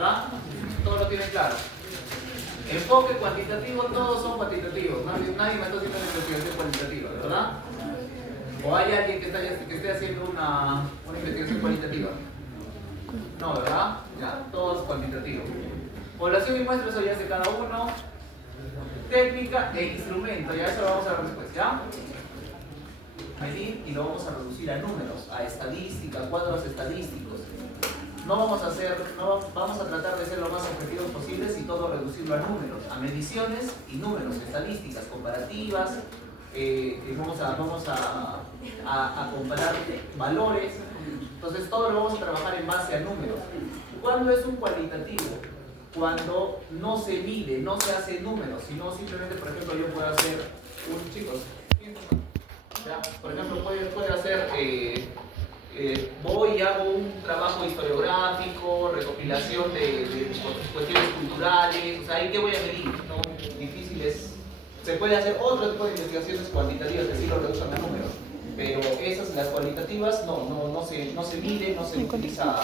¿verdad? Todos lo tienen claro. Enfoque cuantitativo, todos son cuantitativos. Nadie me está haciendo una investigación cualitativa, ¿verdad? ¿O hay alguien que esté haciendo una investigación cualitativa? No, ¿verdad? Ya, todos cuantitativos. Población y muestras, eso ya es de cada uno. Técnica e instrumento, ya eso lo vamos a ver después, ¿ya? Medir y lo vamos a reducir a números, a estadística, cuadros estadísticos. No vamos a tratar de ser lo más objetivos posibles y todo reducirlo a números, a mediciones y números, estadísticas, comparativas. Vamos a comparar valores. Entonces todo lo vamos a trabajar en base a números. ¿Cuándo es un cualitativo? Cuando no se mide, no se hace números, sino simplemente, por ejemplo, yo puedo hacer chicos, ¿ya? Por ejemplo, puede hacer, voy y hago un trabajo historiográfico, recopilación de cuestiones culturales, o sea, ¿ahí qué voy a medir? No, difícil es. Se puede hacer otro tipo de investigaciones cuantitativas que sí lo reducen a números, pero esas, las cualitativas, no se mide, no se utiliza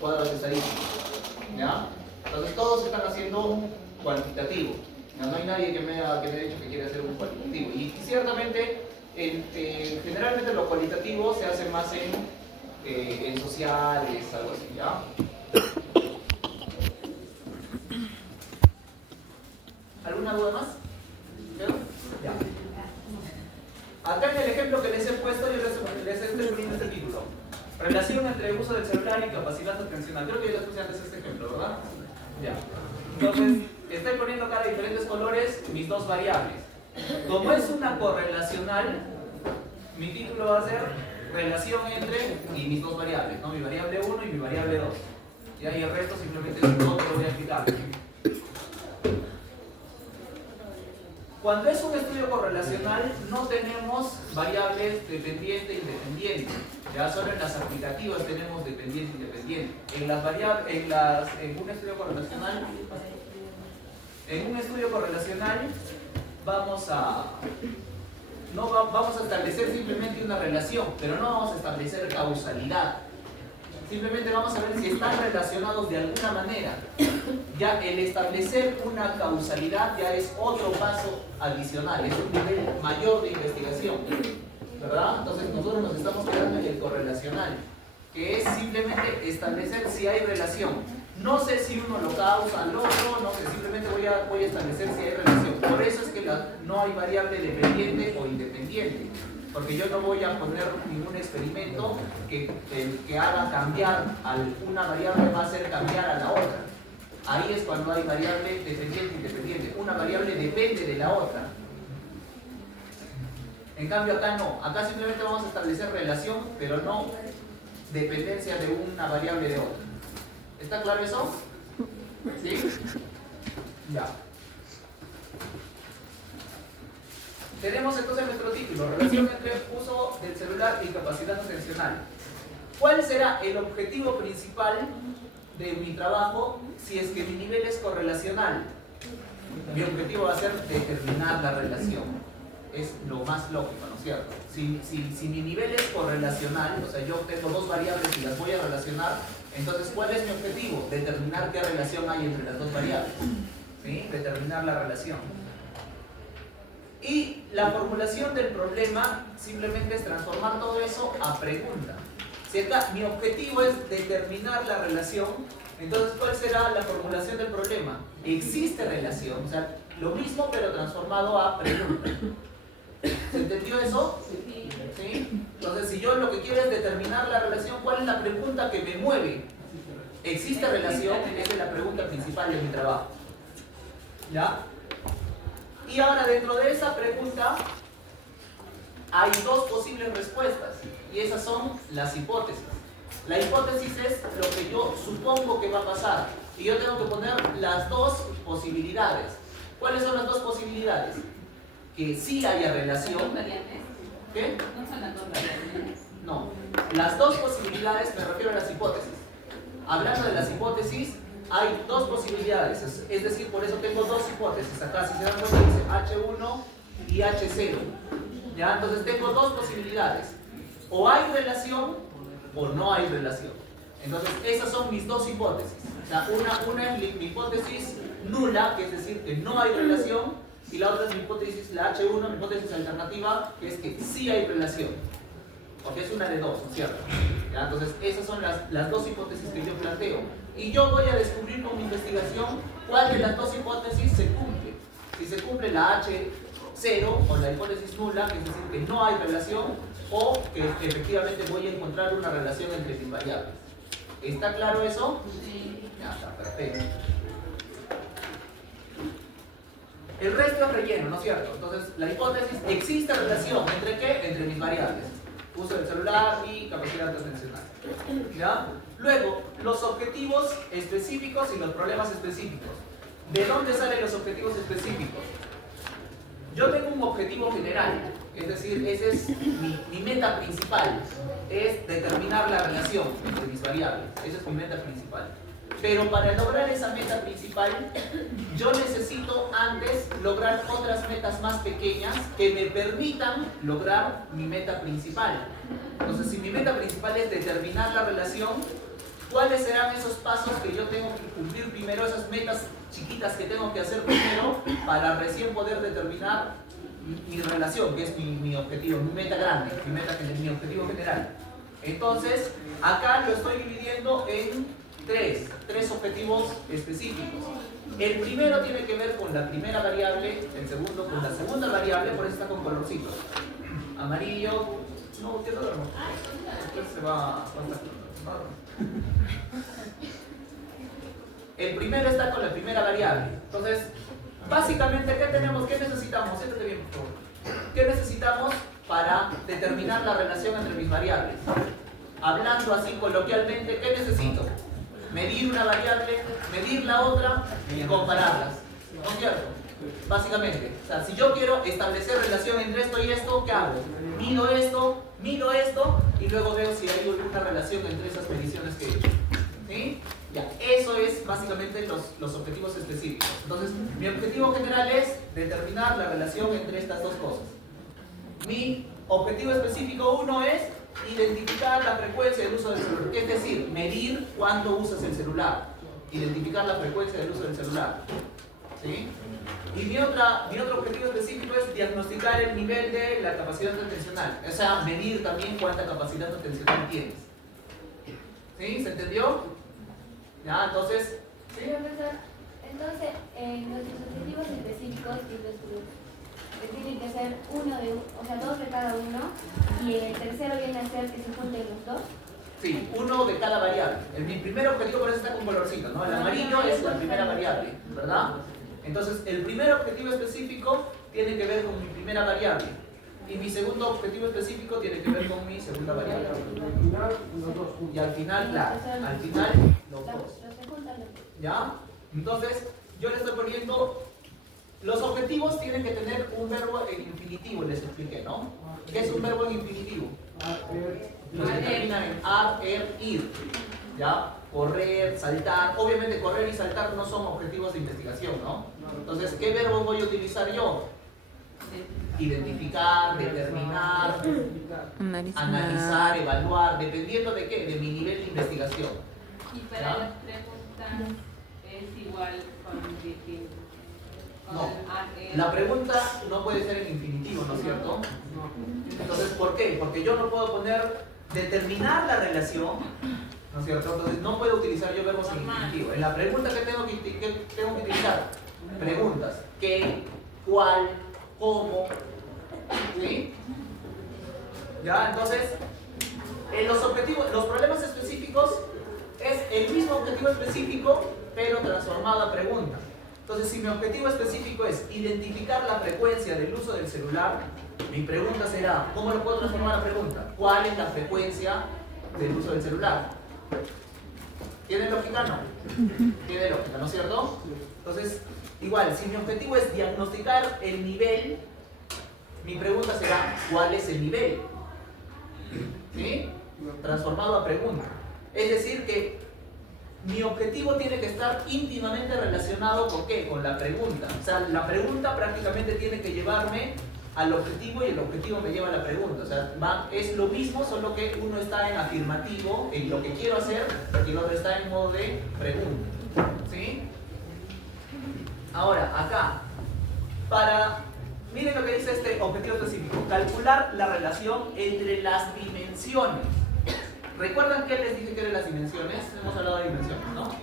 cuadros estadísticos, ¿ya? Entonces todos están haciendo cuantitativo. No hay nadie que me haya dicho que quiere hacer un cualitativo. Y ciertamente, generalmente lo cualitativo se hace más en sociales, algo así, ¿ya? ¿Alguna duda más? Ya. Acá en el ejemplo que les he puesto, yo les estoy poniendo este título. Relación entre el uso del celular y capacidad atencional. Creo que yo les puse antes este ejemplo, ¿verdad? Ya. Entonces, estoy poniendo acá de diferentes colores mis dos variables. Como es una correlacional, mi título va a ser relación entre y mis dos variables, ¿no? Mi variable 1 y mi variable 2. Y ahí el resto simplemente no te lo voy a explicar. Cuando es un estudio correlacional, no tenemos variables dependiente e independiente. Ya solo en las aplicativas tenemos dependiente e independiente. En un estudio correlacional vamos a establecer simplemente una relación, pero no vamos a establecer causalidad. Simplemente vamos a ver si están relacionados de alguna manera. Ya el establecer una causalidad ya es otro paso adicional, es un nivel mayor de investigación, ¿verdad? Entonces nosotros nos estamos quedando en el correlacional, que es simplemente establecer si hay relación. No sé si uno lo causa al otro, no sé, simplemente voy a establecer si hay relación. Por eso es que no hay variable dependiente o independiente. Porque yo no voy a poner ningún experimento que haga cambiar una variable, va a hacer cambiar a la otra. Ahí es cuando hay variable dependiente e independiente. Una variable depende de la otra. En cambio acá no. Acá simplemente vamos a establecer relación, pero no dependencia de una variable de otra. ¿Está claro eso? ¿Sí? Ya. Tenemos entonces nuestro título, relación entre uso del celular y capacidad atencional. ¿Cuál será el objetivo principal de mi trabajo si es que mi nivel es correlacional? Mi objetivo va a ser determinar la relación. Es lo más lógico, ¿no es cierto? Si mi nivel es correlacional, o sea, yo tengo dos variables y las voy a relacionar, entonces, ¿cuál es mi objetivo? Determinar qué relación hay entre las dos variables. ¿Sí? Determinar la relación. Y la formulación del problema simplemente es transformar todo eso a pregunta. Si acá mi objetivo es determinar la relación, entonces ¿cuál será la formulación del problema? ¿Existe relación? O sea, lo mismo pero transformado a pregunta. ¿Se entendió eso? ¿Sí? Entonces, si yo lo que quiero es determinar la relación, ¿cuál es la pregunta que me mueve? ¿Existe relación? Esa es la pregunta principal de mi trabajo. ¿Ya? Y ahora dentro de esa pregunta hay dos posibles respuestas y esas son las hipótesis. La hipótesis es lo que yo supongo que va a pasar y yo tengo que poner las dos posibilidades. ¿Cuáles son las dos posibilidades? Que sí haya relación. ¿Qué? ¿No son las dos variables? No. Las dos posibilidades, me refiero a las hipótesis. Hablando de las hipótesis, hay dos posibilidades, es decir, por eso tengo dos hipótesis. Acá, si se dan cuenta, dice H1 y H0. ¿Ya? Entonces tengo dos posibilidades. O hay relación o no hay relación. Entonces, esas son mis dos hipótesis. O sea, una es mi hipótesis nula, que es decir, que no hay relación, y la otra es mi hipótesis, la H1, mi hipótesis alternativa, que es que sí hay relación. Porque es una de dos, ¿no es cierto? ¿Ya? Entonces, esas son las dos hipótesis que yo planteo. Y yo voy a descubrir con mi investigación cuál de las dos hipótesis se cumple. Si se cumple la H0 o la hipótesis nula, que es decir, que no hay relación, o que efectivamente voy a encontrar una relación entre mis variables. ¿Está claro eso? Sí. Ya está, perfecto. El resto es relleno, ¿no es cierto? Entonces, la hipótesis, ¿existe relación entre qué? Entre mis variables. Uso del celular y capacidad atencional. ¿Ya? Luego, los objetivos específicos y los problemas específicos. ¿De dónde salen los objetivos específicos? Yo tengo un objetivo general, es decir, ese es mi meta principal, es determinar la relación entre mis variables. Esa es mi meta principal. Pero para lograr esa meta principal, yo necesito antes lograr otras metas más pequeñas que me permitan lograr mi meta principal. Entonces, si mi meta principal es determinar la relación, ¿cuáles serán esos pasos que yo tengo que cumplir primero, esas metas chiquitas que tengo que hacer primero para recién poder determinar mi relación, que es mi objetivo, mi meta grande, mi objetivo general? Entonces, acá lo estoy dividiendo en tres objetivos específicos. El primero tiene que ver con la primera variable, el segundo con la segunda variable, por eso está con colorcito. Amarillo, no, ¿qué color? Después se va a estar. El primero está con la primera variable. Entonces, básicamente, ¿qué necesitamos? Siéntate bien, por favor. ¿Qué necesitamos para determinar la relación entre mis variables? Hablando así coloquialmente, ¿qué necesito? Medir una variable, medir la otra y compararlas. ¿No es cierto? Básicamente, o sea, si yo quiero establecer relación entre esto y esto, ¿qué hago? Mido esto y luego veo si hay alguna relación entre esas mediciones que he hecho. ¿Sí? Ya, eso es básicamente los objetivos específicos. Entonces, mi objetivo general es determinar la relación entre estas dos cosas. Mi objetivo específico 1 es identificar la frecuencia del uso del celular, es decir, medir cuánto usas el celular, identificar la frecuencia del uso del celular. ¿Sí? Y mi otro objetivo específico es diagnosticar el nivel de la capacidad atencional, o sea, medir también cuánta capacidad atencional tienes. ¿Sí? ¿Se entendió? ¿Ya? Entonces... Sí, profesor. Entonces, nuestros objetivos específicos tienen que ser dos de cada uno, y el tercero viene a ser que se junten los dos. Sí, uno de cada variable. Mi primer objetivo por eso está con colorcito, ¿no? El amarillo es la primera variable, ¿verdad? Entonces, el primer objetivo específico tiene que ver con mi primera variable. Y mi segundo objetivo específico tiene que ver con mi segunda variable. Y al final, claro, al final los dos. ¿Ya? Entonces, yo le estoy poniendo... Los objetivos tienen que tener un verbo en infinitivo, les expliqué, ¿no? ¿Qué es un verbo en infinitivo? Los que terminan en ar, ir. ¿Ya? Correr, saltar. Obviamente correr y saltar no son objetivos de investigación, ¿no? Entonces, ¿qué verbo voy a utilizar yo? Identificar, determinar, analizar, evaluar, dependiendo de qué, de mi nivel de investigación. Y para ¿Ya? las preguntas es igual con distintos. No, la pregunta no puede ser en infinitivo, ¿no es cierto? Entonces, ¿por qué? Porque yo no puedo poner determinar la relación, ¿no es cierto? Entonces, no puedo utilizar yo verbos en infinitivo. En la pregunta que tengo que utilizar, preguntas: ¿qué? ¿Cuál? ¿Cómo? ¿Sí? ¿Ya? Entonces, en los problemas específicos es el mismo objetivo específico, pero transformado a pregunta. Entonces, si mi objetivo específico es identificar la frecuencia del uso del celular, mi pregunta será, ¿cómo lo puedo transformar a pregunta? ¿Cuál es la frecuencia del uso del celular? ¿Tiene lógica? No. Tiene lógica, ¿no es cierto? Entonces, igual, si mi objetivo es diagnosticar el nivel, mi pregunta será, ¿cuál es el nivel? ¿Sí? Transformado a pregunta. Es decir que mi objetivo tiene que estar íntimamente relacionado ¿con qué? Con la pregunta. O sea, la pregunta prácticamente tiene que llevarme al objetivo y el objetivo me lleva a la pregunta. O sea, es lo mismo, solo que uno está en afirmativo, en lo que quiero hacer, y el otro está en modo de pregunta. calcular la relación entre las dimensiones. ¿Recuerdan qué les dije que eran las dimensiones? Hemos hablado de dimensiones, ¿no?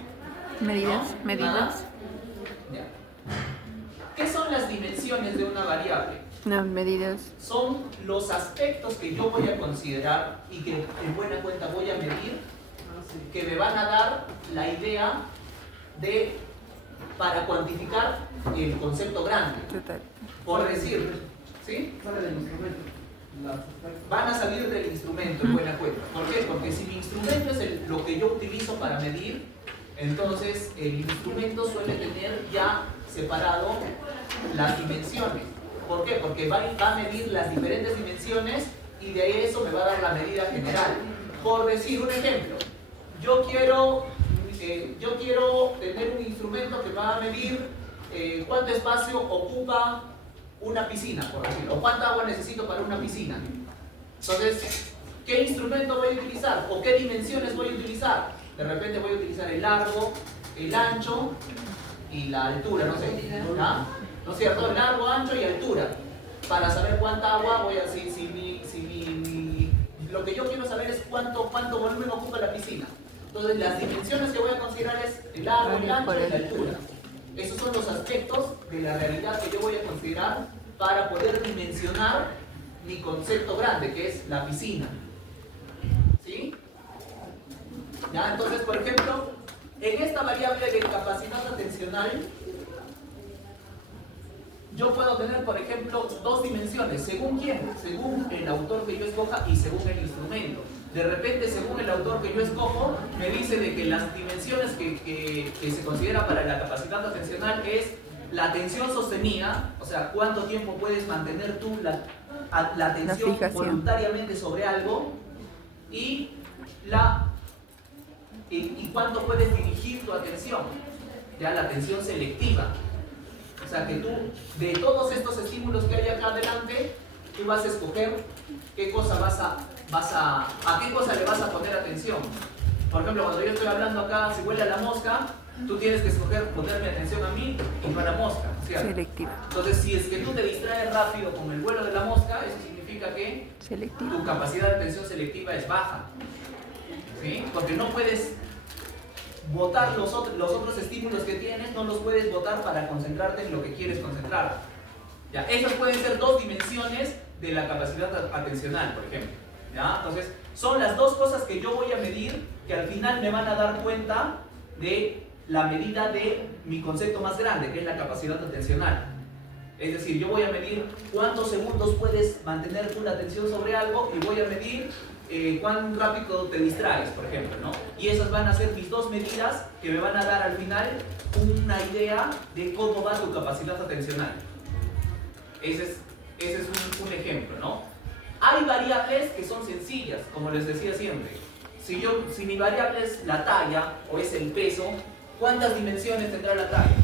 Medidas, ¿No? medidas. Ya. ¿Qué son las dimensiones de una variable? No, medidas. Son los aspectos que yo voy a considerar y que en buena cuenta voy a medir, que me van a dar la idea de, para cuantificar el concepto grande. Total. Por decir, ¿sí? Van a salir del instrumento en buena cuenta. ¿Por qué? Porque si mi instrumento es lo que yo utilizo para medir, entonces el instrumento suele tener ya separado las dimensiones. ¿Por qué? Porque va a medir las diferentes dimensiones y de ahí eso me va a dar la medida general. Por decir un ejemplo, yo quiero tener un instrumento que va a medir cuánto espacio ocupa una piscina, por decirlo, o cuánta agua necesito para una piscina. Entonces, ¿qué instrumento voy a utilizar? ¿O qué dimensiones voy a utilizar? De repente voy a utilizar el largo, el ancho y la altura, no sé. ¿Ah? ¿No es cierto? Largo, ancho y altura. Para saber cuánta agua voy a... lo que yo quiero saber es cuánto volumen ocupa la piscina. Entonces, las dimensiones que voy a considerar es el largo, el ancho y la altura. Esos son los aspectos de la realidad que yo voy a considerar para poder dimensionar mi concepto grande, que es la piscina. ¿Sí? ¿Ya? Entonces, por ejemplo, en esta variable de capacidad atencional, yo puedo tener, por ejemplo, dos dimensiones. ¿Según quién? Según el autor que yo escoja y según el instrumento. De repente, según el autor que yo escojo, me dice de que las dimensiones que se considera para la capacidad atencional es la atención sostenida, o sea, cuánto tiempo puedes mantener tú la atención voluntariamente sobre algo, y cuánto puedes dirigir tu atención, ya la atención selectiva. O sea, que tú, de todos estos estímulos que hay acá adelante, tú vas a escoger qué cosa a qué cosa le vas a poner atención. Por ejemplo, cuando yo estoy hablando acá, si huele a la mosca, tú tienes que escoger ponerme atención a mí y no a la mosca, ¿cierto? Selectiva. Entonces, si es que tú te distraes rápido con el vuelo de la mosca, eso significa que tu capacidad de atención selectiva es baja, ¿sí? Porque no puedes botar los otros estímulos que tienes, no los puedes botar para concentrarte en lo que quieres concentrar. ¿Ya? Esas pueden ser dos dimensiones de la capacidad atencional, por ejemplo. ¿Ya? Entonces, son las dos cosas que yo voy a medir que al final me van a dar cuenta de la medida de mi concepto más grande, que es la capacidad atencional. Es decir, yo voy a medir cuántos segundos puedes mantener tú la atención sobre algo y voy a medir cuán rápido te distraes, por ejemplo, ¿no? Y esas van a ser mis dos medidas que me van a dar al final una idea de cómo va tu capacidad atencional. Ese es un ejemplo, ¿no? Hay variables que son sencillas, como les decía siempre. Si mi variable es la talla o es el peso, ¿cuántas dimensiones tendrá la talla?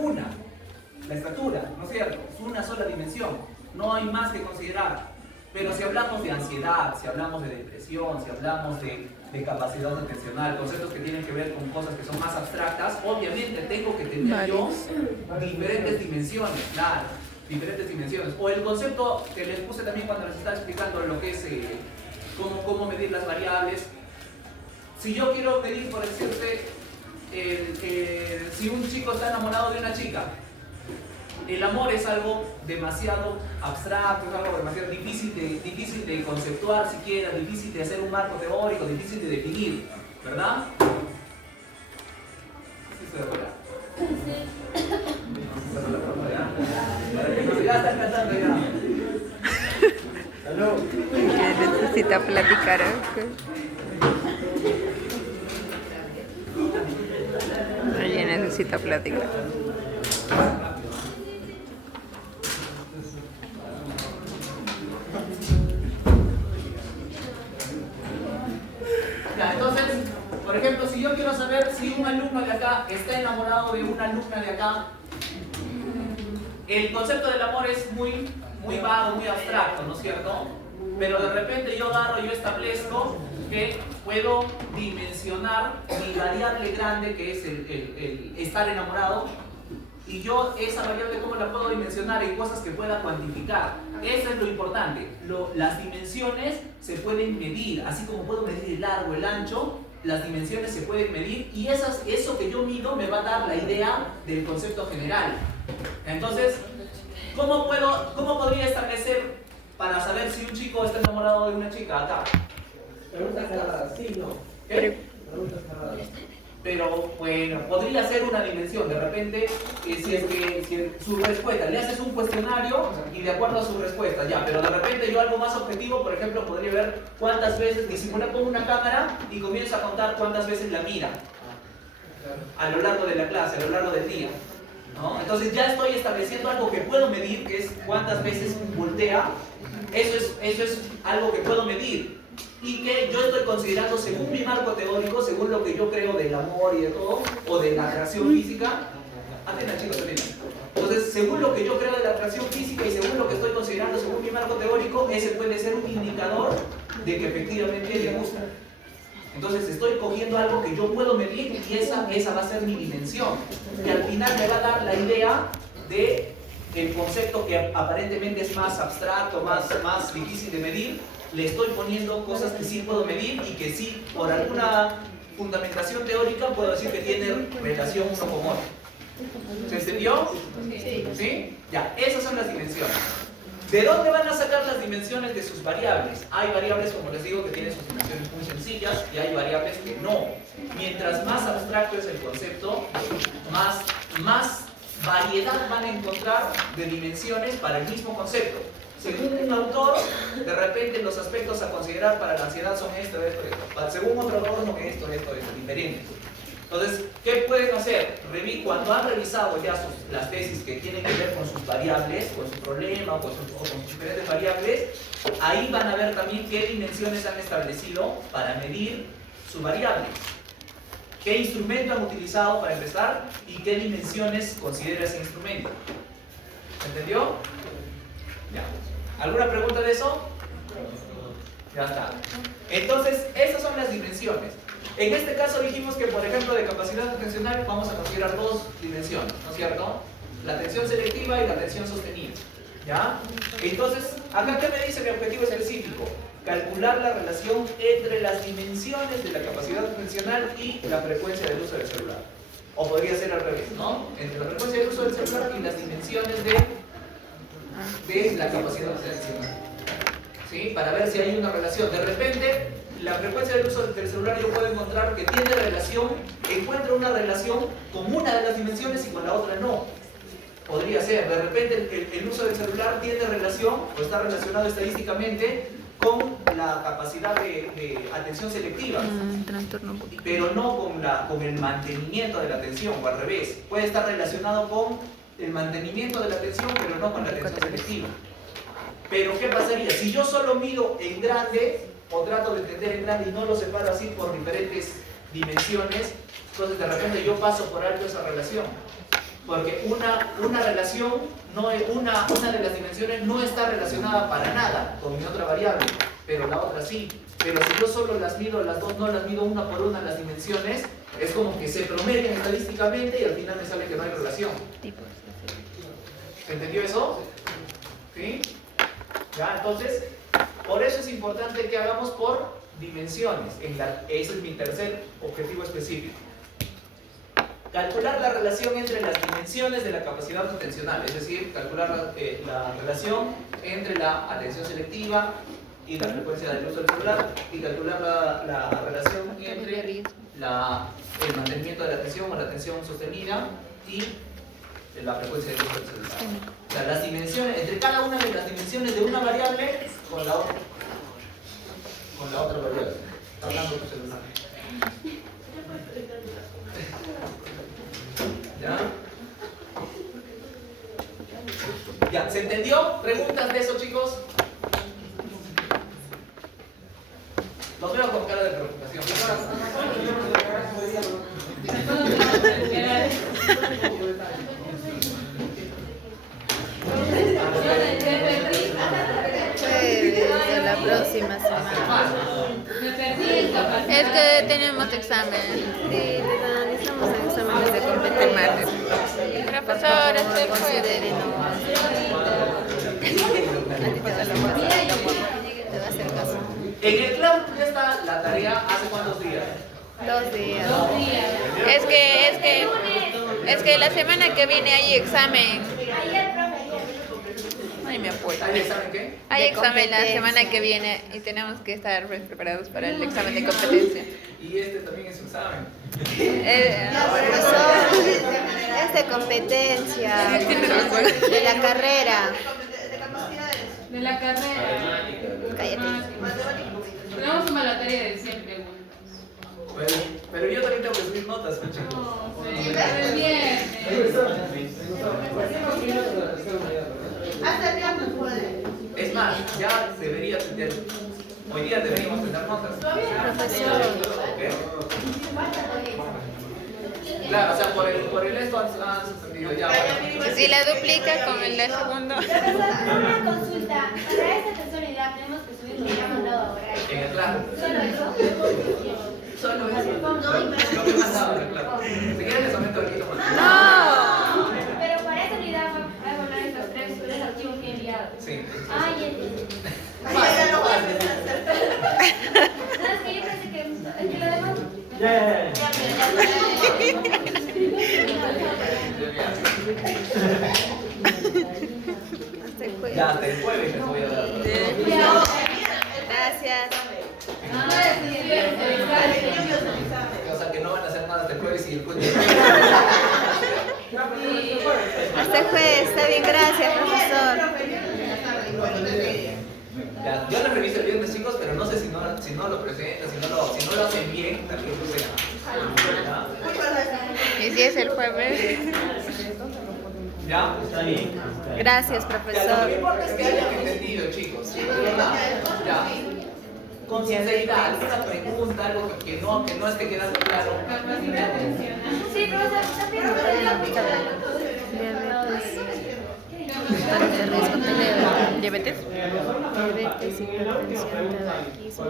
Una. La estatura, ¿no es cierto? Es una sola dimensión. No hay más que considerar. Pero si hablamos de ansiedad, si hablamos de depresión, si hablamos de capacidad atencional, conceptos que tienen que ver con cosas que son más abstractas, obviamente tengo que tener yo diferentes dimensiones, claro, diferentes dimensiones. O el concepto que les puse también cuando les estaba explicando lo que es cómo medir las variables. Si yo quiero medir, por decirte, si un chico está enamorado de una chica, el amor es algo demasiado abstracto, es algo demasiado difícil de conceptuar siquiera, difícil de hacer un marco teórico, difícil de definir, ¿verdad? ¿Sí se recuerda? Sí. Ya están cantando ya. Salud. Que necesita platicar. Ella necesita platicar. Ya, entonces, por ejemplo, si yo quiero saber si un alumno de acá está enamorado de una alumna de acá, el concepto del amor es muy vago, muy abstracto, ¿no es cierto? Pero de repente yo establezco que puedo dimensionar mi variable grande, que es el estar enamorado, y yo esa variable cómo la puedo dimensionar en cosas que pueda cuantificar. Eso es lo importante. Las dimensiones se pueden medir, así como puedo medir el largo, el ancho, las dimensiones se pueden medir y eso que yo mido me va a dar la idea del concepto general. Entonces, ¿cómo podría establecer para saber si un chico está enamorado de una chica? Acá. Preguntas cerradas, sí, no. ¿Qué? Preguntas cerradas. Pero bueno, podría ser una dimensión. De repente, si su respuesta, le haces un cuestionario y de acuerdo a su respuesta, ya, pero de repente yo algo más objetivo, por ejemplo, podría ver cuántas veces, disimular con una cámara y comienzo a contar cuántas veces la mira a lo largo de la clase, a lo largo del día, ¿no? Entonces ya estoy estableciendo algo que puedo medir, que es cuántas veces voltea. Eso es algo que puedo medir y que yo estoy considerando según mi marco teórico, según lo que yo creo del amor y de todo, o de la atracción física. Atena, chicos, atena. Entonces, según lo que yo creo de la atracción física y según lo que estoy considerando según mi marco teórico, ese puede ser un indicador de que efectivamente le gusta. Entonces estoy cogiendo algo que yo puedo medir y esa va a ser mi dimensión. Y al final me va a dar la idea de el concepto que aparentemente es más abstracto, más difícil de medir. Le estoy poniendo cosas que sí puedo medir y que sí, por alguna fundamentación teórica, puedo decir que tiene relación uno con otro. ¿Se entendió? Sí. ¿Sí? Ya, esas son las dimensiones. ¿De dónde van a sacar las dimensiones de sus variables? Hay variables, como les digo, que tienen sus dimensiones muy sencillas y hay variables que no. Mientras más abstracto es el concepto, más variedad van a encontrar de dimensiones para el mismo concepto. Según un autor, de repente los aspectos a considerar para la ansiedad son esto. Según otro autor, no, esto, diferente. Entonces, ¿qué pueden hacer? Cuando han revisado ya las tesis que tienen que ver con sus variables, con su problema o con sus diferentes variables, ahí van a ver también qué dimensiones han establecido para medir su variable. ¿Qué instrumento han utilizado para empezar? ¿Y qué dimensiones considera ese instrumento? ¿Entendió? Ya. ¿Alguna pregunta de eso? Ya está. Entonces, esas son las dimensiones. En este caso dijimos que, por ejemplo, de capacidad atencional vamos a considerar dos dimensiones, ¿no es cierto? La atención selectiva y la atención sostenida. ¿Ya? Entonces, acá, ¿qué me dice mi objetivo específico? Calcular la relación entre las dimensiones de la capacidad atencional y la frecuencia del uso del celular. O podría ser al revés, ¿no? Entre la frecuencia del uso del celular y las dimensiones de la capacidad atencional. ¿Sí? Para ver si hay una relación. De repente, la frecuencia del uso del celular yo puedo encontrar que tiene relación, encuentro una relación con una de las dimensiones y con la otra no. Podría ser, de repente el uso del celular tiene relación o está relacionado estadísticamente con la capacidad de atención selectiva, pero no con el mantenimiento de la atención, o al revés. Puede estar relacionado con el mantenimiento de la atención, pero no con la atención selectiva. Pero ¿qué pasaría? Si yo solo mido en grande, o trato de entender en grande y no lo separo así por diferentes dimensiones, entonces de repente yo paso por alto esa relación. Porque una relación, una de las dimensiones no está relacionada para nada con mi otra variable, pero la otra sí. Pero si yo solo las mido, las dos no las mido una por una las dimensiones, es como que se promedian estadísticamente y al final me sale que no hay relación. ¿Se entendió eso? ¿Sí? ¿Ya? Entonces, por eso es importante que hagamos por dimensiones. Ese es mi tercer objetivo específico. Calcular la relación entre las dimensiones de la capacidad atencional, es decir, calcular la relación entre la atención selectiva y la frecuencia del uso del celular, y calcular la relación entre el mantenimiento de la atención o la atención sostenida y la frecuencia del uso del celular. O sea, las dimensiones, entre cada una de las dimensiones de una variable con la otra variable. Está hablando tu celular. ¿Ya? ¿Ya? ¿Se entendió? ¿Preguntas de eso, chicos? Los veo con cara de preocupación. Pues la próxima semana. Me perdí el capaz. Es que tenemos examen. Sí, estamos en exámenes de competir martes. Profesor. En el claro ya está la tarea hace cuántos días. 2 días. 2 días. Es que la semana que viene hay examen. Ayer, profe, ayer. Ay, me acuerdo. ¿Hay examen qué? Hay De examen la competencia. semana que viene y tenemos que estar preparados para el examen de competencia. Y este también es un examen. Profesor, es de competencia, de la carrera. De la carrera. Cállate. Tenemos una materia de 100 preguntas. Pero yo también tengo que subir notas, pues, chicos. No, sí, pero el viernes. Es más, ya debería tener. Hoy día deberíamos tener notas. Profesor, ¿Qué? Claro, o sea, por el esto han suspendido ya. Bueno. Si la duplica con el de segundo. Profesor, una consulta. Para esta tercera unidad tenemos que subir lo que ha mandado ahora. En el claro. ¿Solo eso? Solo eso. Lo que he mandado, claro. Si quieren les aumento el kilo más. No. Pero para esta unidad va a mandar estos tres archivos que he enviado. Sí. Ay, entendí. Fácil, fácil. No, es que yo pensé que lo demás. hasta el jueves. Ya, hasta el jueves les voy a dar. Gracias. O sea, que no van a hacer nada hasta el jueves y el jueves. Hasta el jueves. Está bien, gracias, profesor. Ya, yo les reviso el viernes, chicos, pero no sé si no lo presentan, si no lo hacen bien, también lo sea. Y si es el jueves. ¿Ya? Está bien. Gracias, Ya, lo que me profesor. importa es que hayan entendido, chicos. De verdad. Ya. Con sinceridad, alguna pregunta, algo que no esté quedando claro. Sí, profesor, también no me dio mucho Factores de riesgo tenemos. ¿Diabetes? Diabetes, hipertensión, tabaquismo,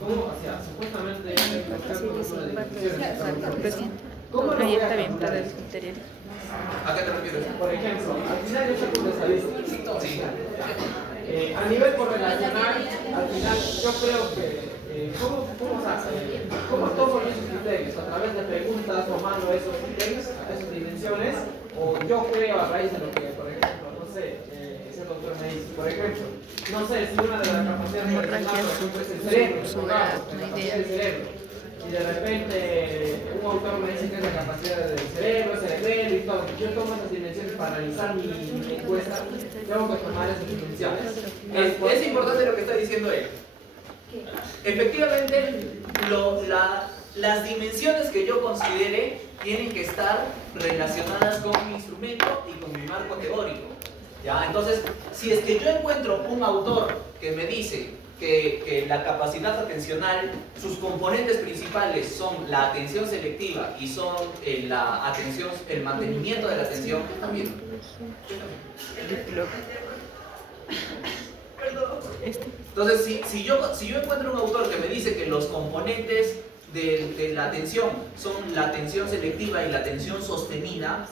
¿Cómo? O sea, supuestamente ¿Cómo no, ya está bien, todo es interior. ¿A qué te refieres? Por ejemplo, al final yo saco una estadística. Sí. A nivel correlacional, al final yo creo que ¿cómo tomo esos criterios? ¿A través de preguntas tomando esos criterios, esas dimensiones? ¿O yo creo a raíz de lo que, por ejemplo, no sé, ese doctor me dice, por ejemplo, no sé, si una de las capacidades de es el cerebro, supongamos, la capacidad del cerebro, y de repente un autor me dice que es la capacidad del cerebro, es el cerebro y todo, yo tomo esas dimensiones para realizar mi encuesta, tengo que tomar esas dimensiones. Es importante lo que está diciendo él. Efectivamente, las dimensiones que yo considere tienen que estar relacionadas con mi instrumento y con mi marco teórico. ¿Ya? Entonces, si es que yo encuentro un autor que me dice que la capacidad atencional, sus componentes principales son la atención selectiva y son la atención, el mantenimiento de la atención, también. Entonces, si yo encuentro un autor que me dice que los componentes de la atención son la atención selectiva y la atención sostenida,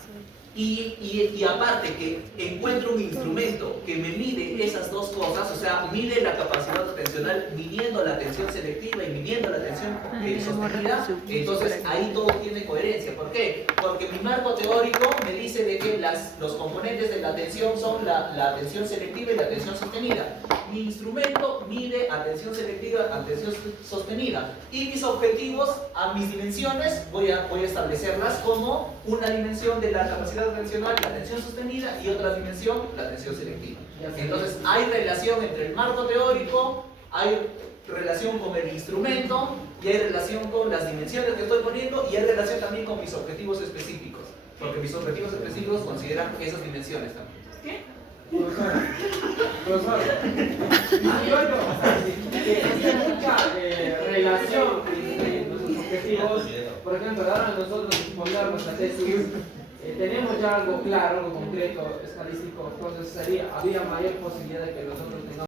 y aparte que encuentro un instrumento que me mide esas dos cosas, o sea, mide la capacidad atencional midiendo la atención selectiva y midiendo la atención sostenida, entonces ahí todo tiene coherencia. ¿Por qué? Porque mi marco teórico me dice de que los componentes de la atención son la atención selectiva y la atención sostenida. Mi instrumento mide atención selectiva, atención sostenida. Y mis objetivos, a mis dimensiones, voy a establecerlas como una dimensión de la capacidad atencional, la atención sostenida, y otra dimensión, la atención selectiva. Entonces hay relación entre el marco teórico, hay relación con el instrumento, y hay relación con las dimensiones que estoy poniendo, y hay relación también con mis objetivos específicos, porque mis objetivos específicos consideran esas dimensiones también. Profesor, hay mucha relación entre nuestros objetivos. Por ejemplo, ahora nosotros responder nuestra tesis, tenemos ya algo claro, algo concreto, estadístico, entonces había mayor posibilidad de que nosotros tengamos